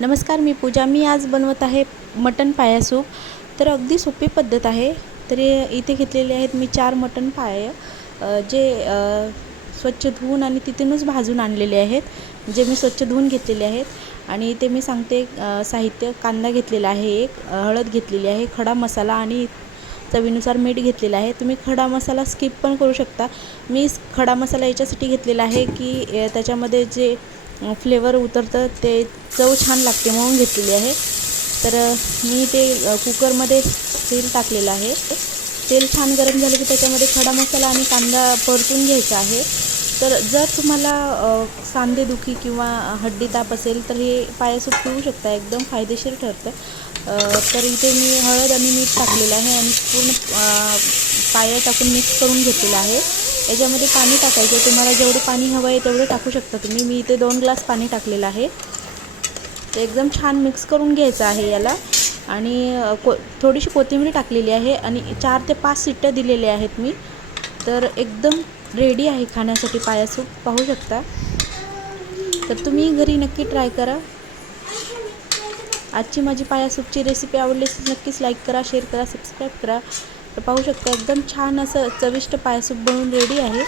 नमस्कार, मी पूजा. मी आज बनवत आहे मटण पाया सूप. तर अगदी सोपी पद्धत आहे. तर इथे घेतलेले आहेत मी 4 मटण पाय, जे स्वच्छ धुवून आणि तिथूनच भाजून आणलेले आहेत, जे मी स्वच्छ धुवून घेतलेले आहेत. आणि इथे मी सांगते साहित्य: कांदा घेतलेला आहे, एक हळद घेतलेली आहे, खडा मसाला आणि चवीनुसार मीठ घेतलेलं आहे. तुम्ही खडा मसाला स्किप पण करू शकता. मी खडा मसाला याच्यासाठी घेतलेला आहे की त्याच्यामध्ये जे फ्लेवर उतरतं ते चव छान लागते म्हणून घेतलेली आहे. तर मी ते कुकरमध्ये तेल टाकलेलं आहे. तेल छान गरम झालं की त्याच्यामध्ये खडा मसाला आणि कांदा परतून घ्यायचा आहे. तर जर तुम्हाला सांधेदुखी किंवा हड्डी ताप असेल तर हे पाया सूप पिऊ शकता, एकदम फायदेशीर ठरतं. तर इथे मी हळद आणि मीठ टाकलेलं आहे आणि पूर्ण पाया टाकून मिक्स करून घेतलेलं आहे. याच्यामध्ये पाणी टाकायचं, तुम्हाला जेवढं पाणी हवं आहे तेवढं टाकू शकता तुम्ही. मी इथे 2 ग्लास पाणी टाकलेलं आहे. ते एकदम छान मिक्स करून घ्यायचं आहे याला. आणि थोडीशी कोथिंबीर टाकलेली आहे आणि 4 ते 5 शिट्ट्या दिलेल्या आहेत मी. तर एकदम रेडी आहे खाण्यासाठी पाया सूप, पाहू शकता. तर तुम्ही घरी नक्की ट्राय करा. आजची माझी पाया सूपची रेसिपी आवडल्यास नक्कीच लाईक करा, शेअर करा, सबस्क्राईब करा. तर पाहू शकता एकदम छान असं चविष्ट पाया सूप बनवून रेडी आहे.